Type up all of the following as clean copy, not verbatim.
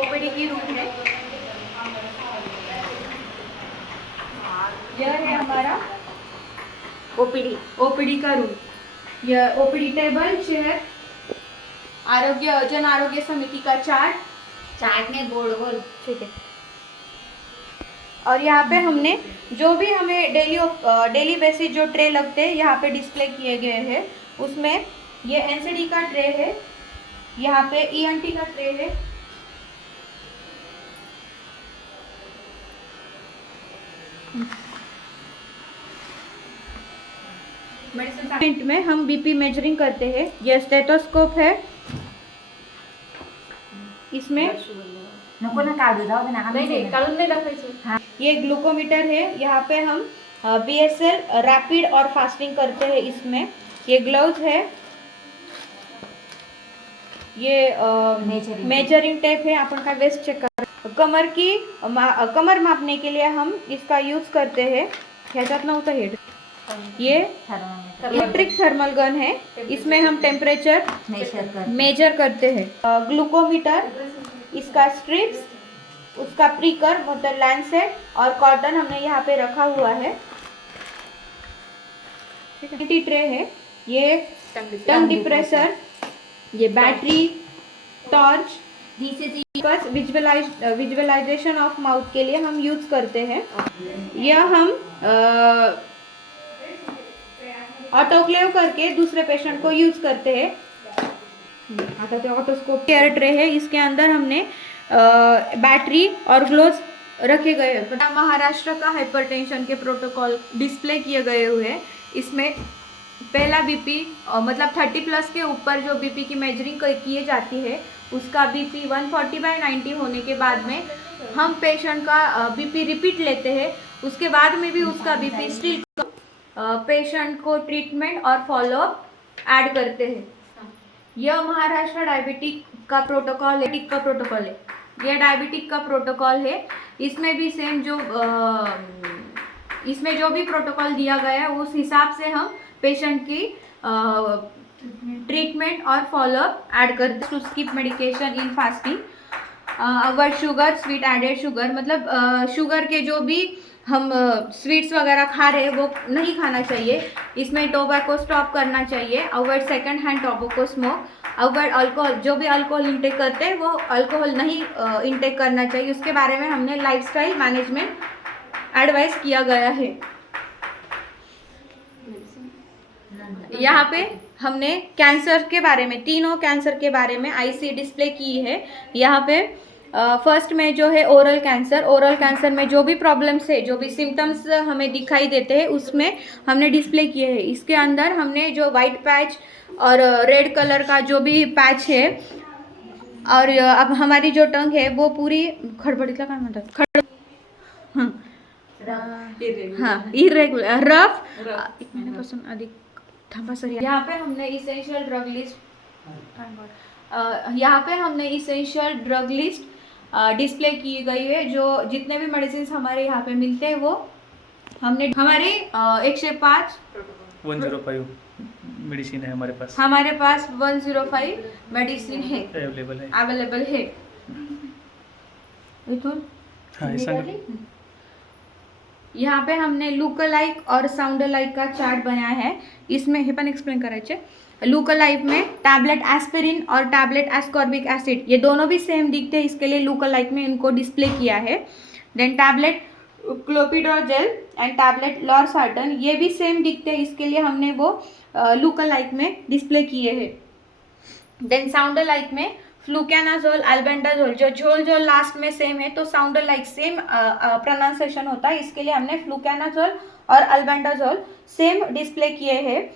OPD की room है। यह है हमारा ओपीडी का रूम। यह OPD table, chair, Jan Arogya समिति का चार्ट में बोर्ड, ठीक है। और यहाँ पे हमने जो भी हमें डेली बेसिस जो ट्रे लगते हैं यहाँ पे डिस्प्ले किए गए हैं। उसमें ये एनसीडी का ट्रे है, यहाँ पे ईएनटी का ट्रे है, मेडिसिन में हम बीपी मेजरिंग करते हैं। ये स्टेथोस्कोप है, इसमें नको ना काढू, जाऊ दे ना, नहीं काढून नहीं रखायचं। ये ग्लूकोमीटर है, यहाँ पे हम बीएसएल रैपिड और फास्टिंग करते हैं इसमें। ये ग्लव्स है, ये मेजरिंग टेप है, अपन का वेस्ट चेक कर। कमर मापने के लिए हम इसका यूज करते हैं। ह्याच्यात नव्हतं हेड। ये इलेक्ट्रिक थर्मल गन है, इसमें हम टेम्परेचर मेजर करते हैं। ग्लूकोमीटर, इसका स्ट्रिप्स, उसका प्रीकर मतलब लैंसेट और कॉटन हमने यहाँ पे रखा हुआ है। ट्रे है, ये टंग डिप्रेसर, ये battery, torch, visualisation of mouth के लिए हम यूज करते हैं। यह हम ऑटोक्लेव करके दूसरे पेशेंट को यूज करते हैं। आता तो ऑटोस्कोप केयर ट्रे है, इसके अंदर हमने बैटरी और ग्लोव्स रखे गए हैं। महाराष्ट्र का हाइपरटेंशन के प्रोटोकॉल डिस्प्ले किए गए हुए हैं। इसमें पहला बीपी मतलब 30+ के ऊपर जो बीपी की मेजरिंग किए जाती है, उसका बीपी 140/90 होने के बाद में हम पेशेंट का बीपी रिपीट लेते हैं। उसके बाद में भी उसका बीपी स्टिल पेशेंट को ट्रीटमेंट और फॉलोअप ऐड करते हैं। यह महाराष्ट्र डायबिटिक का प्रोटोकॉल है। यह डायबिटिक का प्रोटोकॉल है। इसमें भी सेम इसमें जो भी प्रोटोकॉल दिया गया है उस हिसाब से हम पेशेंट की ट्रीटमेंट और फॉलोअप ऐड करते हैं। To skip medication in fasting, our sugar, sweet added sugar, मतलब शुगर के जो भी हम स्वीट्स वगैरह खा रहे हैं वो नहीं खाना चाहिए। इसमें टोबैको स्टॉप करना चाहिए। Avoid second hand tobacco smoke, avoid alcohol, जो भी अल्कोहल इंटेक करते हैं वो अल्कोहल नहीं इंटेक करना चाहिए। उसके बारे में हमने लाइफस्टाइल मैनेजमेंट एडवाइस किया गया है। यहाँ पे हमने कैंसर के बारे में, तीनों कैंसर के बारे में आईसी डिस्प्ले की है। यहाँ पे फर्स्ट में जो है ओरल कैंसर में जो भी प्रॉब्लम्स है, जो भी सिम्टम्स हमें दिखाई देते हैं उसमें हमने डिस्प्ले किए हैं। इसके अंदर हमने जो वाइट पैच और रेड कलर का जो भी पैच है, और अब हमारी जो टंग है वो पूरी खडबडीतला काय म्हणतात, इरेग्युलर, रफ, 1 महिन्यापासून अधिक। थांबा सर, यहाँ पे हमने इसेंशियल ड्रग लिस्ट डिस्प्ले की गई है। जो जितने भी मेडिसिन हमारे यहाँ पे मिलते हैं वो हमने हमारे 105 मेडिसिन है हमारे पास। 105 मेडिसिन है, अवेलेबल है। यहाँ पे हमने लुकलाइक और साउंडलाइक का चार्ट बनाया है। इसमें हे पण एक्सप्लेन करायचे। लुकलाइक में टैबलेट एस्पिरिन और टैबलेट एस्कॉर्बिक एसिड, ये दोनों भी सेम दिखते हैं, इसके लिए लुकलाइक में इनको डिस्प्ले किया है। देन टैबलेट क्लोपिडोजेल एंड टैबलेट लॉरसार्टन, ये भी सेम दिखते हैं, इसके लिए हमने वो लुकलाइक में डिस्प्ले किए हैं। देन साउंडलाइक में फ्लूकैनाजोल, अल्बेंडाजोल, जो झोल लास्ट में सेम है तो साउंडलाइक सेम प्रोनाउंसिएशन होता है, इसके लिए हमने फ्लूकैनाजोल और अल्बेंडाजोल सेम डिस्प्ले किए हैं।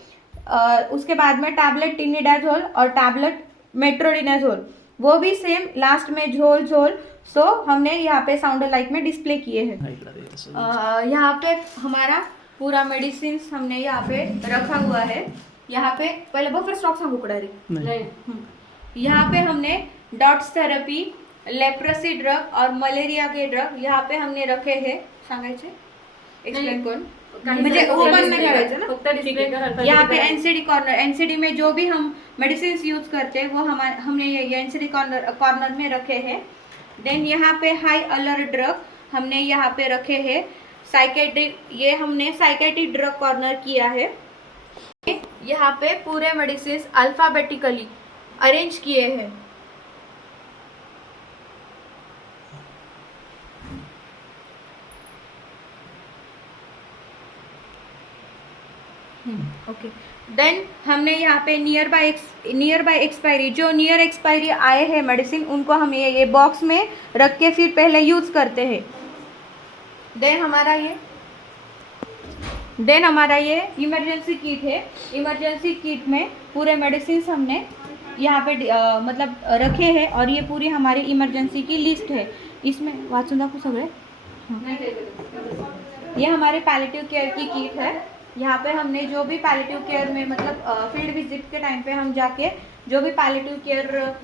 उसके बाद में टैबलेट टिनिडाजोल और टैबलेट मेट्रोडिनाजोल, वो भी सेम लास्ट में झोल, सो हमने यहाँ पे साउंडलाइक में डिस्प्ले किए हैं। यहाँ पे हमारा पूरा मेडिसिन हमने यहाँ पे रखा हुआ है। यहाँ पे पहले बफर स्टॉक सांगू कुडारी नहीं। यहाँ पे हमने डॉट्स थेरेपी, लेप्रोसी ड्रग और मलेरिया के ड्रग यहाँ पे हमने रखे हैं। सांगायचे एक्सप्लेन कौन म्हणजे वो बंद नहीं करायचं ना, फक्त डिस्प्ले करायचं। यहाँ पे एनसीडी कॉर्नर, एनसीडी में जो भी हम मेडिसिन यूज करते हैं वो हमने ये एनसीडी कॉर्नर में रखे हैं। देन यहाँ पे हाई अलर्ट ड्रग हमने यहाँ पे रखे हैं। साइकेट्रिक, ये हमने साइकेट्रिक ड्रग कॉर्नर किया है। यहाँ पे पूरे मेडिसिन अल्फाबेटिकली अरेंज किए हैं। ओके, देन हमने यहाँ पे नियर बाय एक्सपायरी, जो नियर एक्सपायरी आए हैं मेडिसिन, उनको हम ये बॉक्स में रख के फिर पहले यूज़ करते हैं। देन हमारा ये इमरजेंसी किट है। इमरजेंसी किट में पूरे मेडिसिन हमने यहाँ पे मतलब रखे हैं और ये पूरी हमारी इमरजेंसी की लिस्ट है। इसमें वाचून दाखवू सगळे। ये हमारे पैलेटिव केयर की किट है। यहाँ पे हमने जो भी पैलेटिव केयर में मतलब फील्ड विजिट के टाइम पे हम जाके जो भी पैलेटिव केयर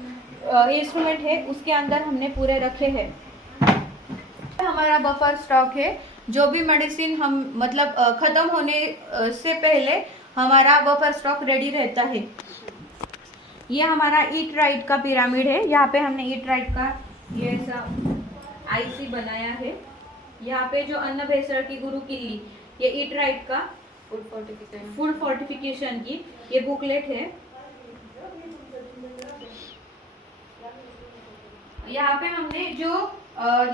इंस्ट्रूमेंट है उसके अंदर हमने पूरे रखे हैं। हमारा बफर स्टॉक है, जो भी मेडिसिन हम मतलब ख़त्म होने से पहले हमारा बफर स्टॉक रेडी रहता है। ये हमारा ईट राइट का पिरामिड है। यहाँ पे हमने ईट राइट का ये ऐसा आईसी बनाया है। यहाँ पे जो अन्न भेसळ की गुरु किल्ली, ये ईट राइट का फूड फोर्टिफिकेशन की ये बुकलेट है। यहाँ पे हमने जो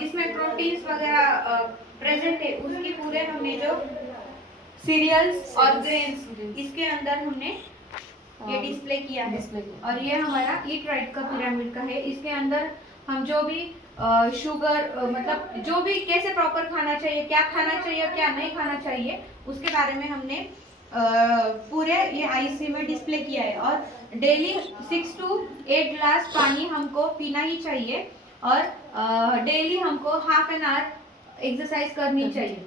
जिसमें प्रोटीन्स वगैरह प्रेजेंट है उसकी पूरे हमने जो सीरियल्स और ग्रेन्स इसके अंदर हमने ये डिस्प्ले किया है। और ये हमारा ईट राइट का पिरामिड का है। इसके अंदर हम जो भी शुगर मतलब जो भी कैसे प्रॉपर खाना चाहिए, क्या खाना चाहिए क्या नहीं खाना चाहिए, उसके बारे में हमने पूरे ये आईसी में डिस्प्ले किया है। और डेली 6 to 8 ग्लास पानी हमको पीना ही चाहिए और डेली हमको हाफ एन आवर एक्सरसाइज करनी चाहिए।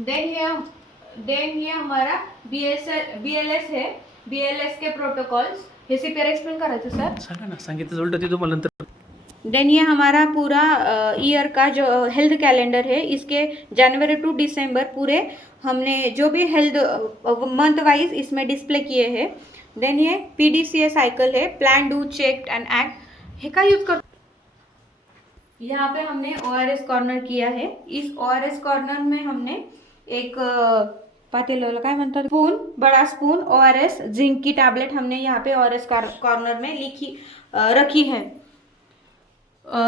देन ये हमारा BLS है। BLS के प्रोटोकॉल्स हे सीपीआर एक्सप्लेन करायचं सर। सांगा ना, सांगितलं उलट ते तुम्हाला नंतर। देन ये हमारा पूरा ईयर का जो हेल्थ कैलेंडर है, इसके जनवरी टू दिसंबर पूरे हमने जो भी हेल्थ मंथ वाइज इसमें डिस्प्ले किए हैं। देन ये PDCA साइकिल है, plan do check and act, हे का यूज कर। यहाँ पे हमने ORS कॉर्नर किया है। इस ORS कॉर्नर में हमने एक पातेला काय म्हणतात स्पून, बड़ा स्पून ORS जिंक की टैबलेट हमने यहाँ पे ORS कॉर्नर में रखी है।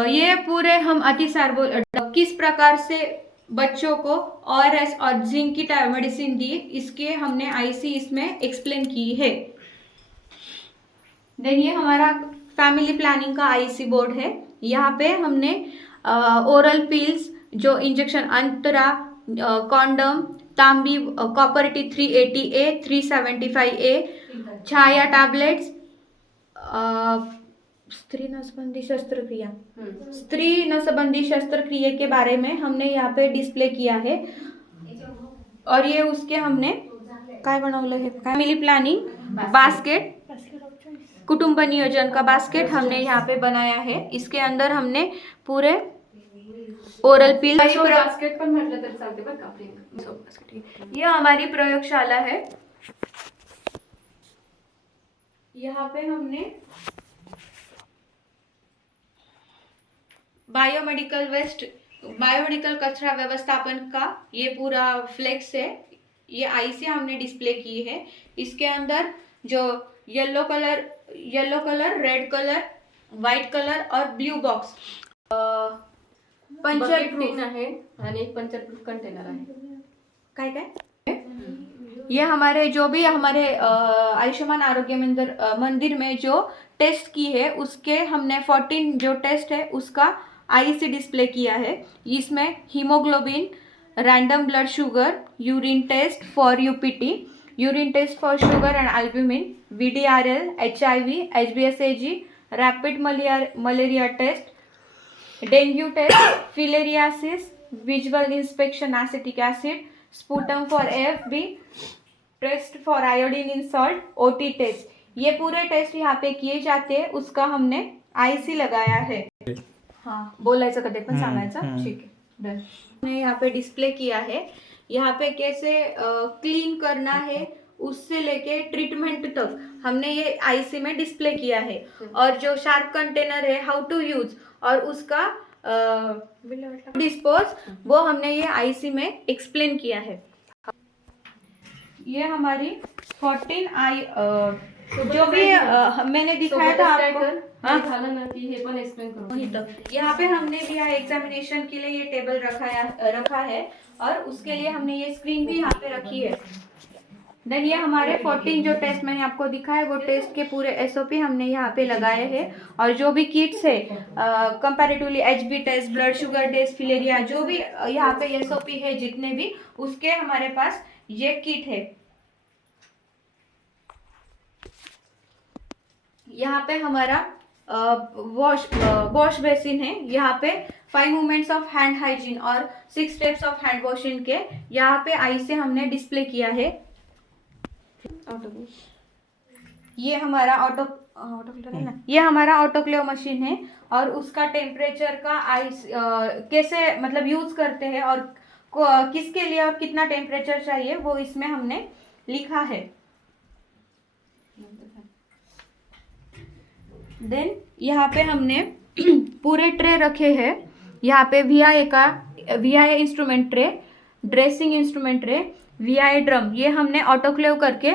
ये पूरे हम अतिसार किस प्रकार से बच्चों को ORS और जिंक की मेडिसिन दी, इसके हमने आईसी इसमें एक्सप्लेन की है। देन ये हमारा फैमिली प्लानिंग का आईसी बोर्ड है। यहाँ पे हमने ओरल पिल्स, जो इंजेक्शन अंतरा, कॉन्डम, तांबी, copper T 380A 375A, Chhaya tablets, स्त्री नसबंदी शस्त्रक्रिया के बारे में हमने यहाँ पे डिस्प्ले किया है। और ये उसके हमने काय बनवलं है, फैमिली प्लानिंग बास्केट, कुटुंब नियोजन का बास्केट हमने यहाँ पे बनाया है। इसके अंदर हमने पूरे ओरल पिल बास्केट पण म्हटलं तर चालते बरं का। ये हमारी प्रयोगशाला है। यहाँ पे हमने बायोमेडिकल कचरा व्यवस्थापन का ये पूरा फ्लेक्स है। ये आईसी हमने डिस्प्ले की है। इसके अंदर जो yellow colour, red colour, white colour और ब्लू बॉक्स पंचर प्रूफ आहे आणि एक पंचर प्रूफ कंटेनर आहे। काय ये हमारे जो भी हमारे आयुष्मान आरोग्य मंदिर में जो टेस्ट की है उसके हमने 14 जो टेस्ट है उसका आईसी डिस्प्ले किया है। इसमें haemoglobin, random blood sugar, urine test for UPT, urine test for sugar and albumin, VDRL, HIV, HBsAg, rapid malaria test, dengue test, filariasis, visual inspection acetic acid, sputum for AFB, test for iodine in salt, OT test, ये पूरे test यहाँ पे किए जाते हैं। उसका हमने IC लगाया है। हाँ, बोलायचं कधी पण सांगायचं, ठीक है डन। हमने यहाँ पे डिस्प्ले किया है। यहाँ पे कैसे क्लीन करना है उससे लेके ट्रीटमेंट तक हमने ये आईसी में डिस्प्ले किया है। और जो शार्प कंटेनर है, हाउ टू यूज और उसका डिस्पोज, वो हमने ये आईसी में एक्सप्लेन किया है। ये हमारी 14i जो भी मैंने दिखाया था आपको, हे पण एक्सप्लेन करू। वही तो यहाँ पे हमने भी एग्जामिनेशन के लिए ये टेबल रखा है और उसके लिए हमने ये स्क्रीन भी यहाँ पे रखी है। देन ये हमारे 14 जो टेस्ट मैंने आपको दिखाया, वो टेस्ट के पूरे एसओपी हमने यहाँ पे लगाए हैं। और जो भी किट्स है comparatively HB test, blood sugar test, filaria, जो भी यहाँ पे एसओपी है जितने भी, उसके हमारे पास ये किट है। यहाँ पे हमारा वॉश बेसिन है। यहाँ पे 5 मूवमेंट्स ऑफ हैंड हाइजीन और 6 स्टेप्स ऑफ हैंड वॉशिंग के यहाँ पे आई से हमने डिस्प्ले किया है। ये हमारा ये हमारा ऑटोक्लेव मशीन है और उसका टेम्परेचर का आइस कैसे मतलब यूज करते हैं और किसके लिए और कितना टेम्परेचर चाहिए वो इसमें हमने लिखा है। देन यहाँ पे हमने पूरे ट्रे रखे हैं। यहाँ पे VI instrument tray, dressing instrument tray, VI drum, ये हमने ऑटोक्लेव करके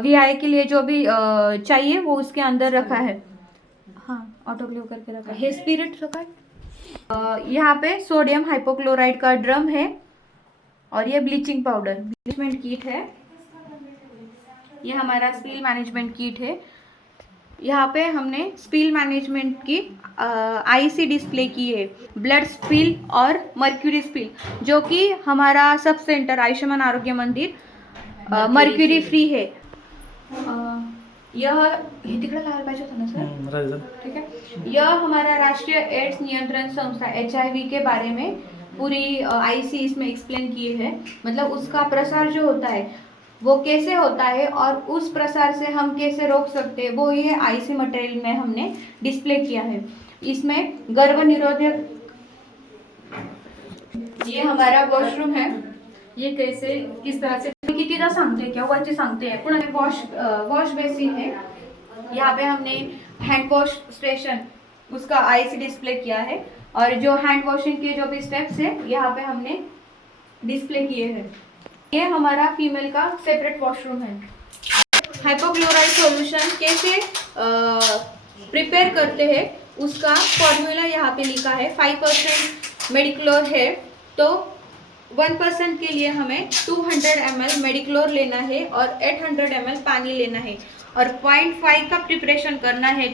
VI के लिए जो भी चाहिए वो उसके अंदर रखा है। हाँ, ऑटोक्लेव करके रखा है। स्पिरिट रखा है। यहाँ पे सोडियम हाइपोक्लोराइड का ड्रम है और ये ब्लीचिंग पाउडर, मैनेजमेंट किट है। ये हमारा स्पिल मैनेजमेंट किट है। यहाँ पे हमने स्पिल मैनेजमेंट की आईसी डिस्प्ले की है, ब्लड स्पिल और मर्क्यूरी स्पिल, जो कि हमारा सब सेंटर आयुष्मान आरोग्य मंदिर मर्क्यूरी फ्री है। यह तिकडे लावायला पाहिजे होतं ना सर, ठीक है। यह हमारा राष्ट्रीय एड्स नियंत्रण संस्था HIV के बारे में पूरी आईसी इसमें एक्सप्लेन किए है। मतलब उसका प्रसार जो होता है वो कैसे होता है और उस प्रसार से हम कैसे रोक सकते हैं, वो ये आईसी मटेरियल में हमने डिस्प्ले किया है। इसमें गर्भ निरोधक, ये हमारा वॉशरूम है। ये कैसे किस तरह से कितीदा सांगते क्या वरचे सांगते हैं। पुन्हा वॉश बेसिन है। यहाँ पे हमने हैंड वॉश स्टेशन उसका आईसी डिस्प्ले किया है और जो हैंड वॉशिंग के जो भी स्टेप्स है यहाँ पे हमने डिस्प्ले किए हैं। ये हमारा फीमेल का सेपरेट वॉशरूम है। हाइपोक्लोराइड सॉल्यूशन कैसे प्रिपेयर करते हैं उसका फॉर्मूला यहाँ पे लिखा है। 5% मेडिक्लोर है तो 1% के लिए हमें 200 ml मेडिक्लोर लेना है और 800 ml पानी लेना है और 0.5 का प्रिपरेशन करना है।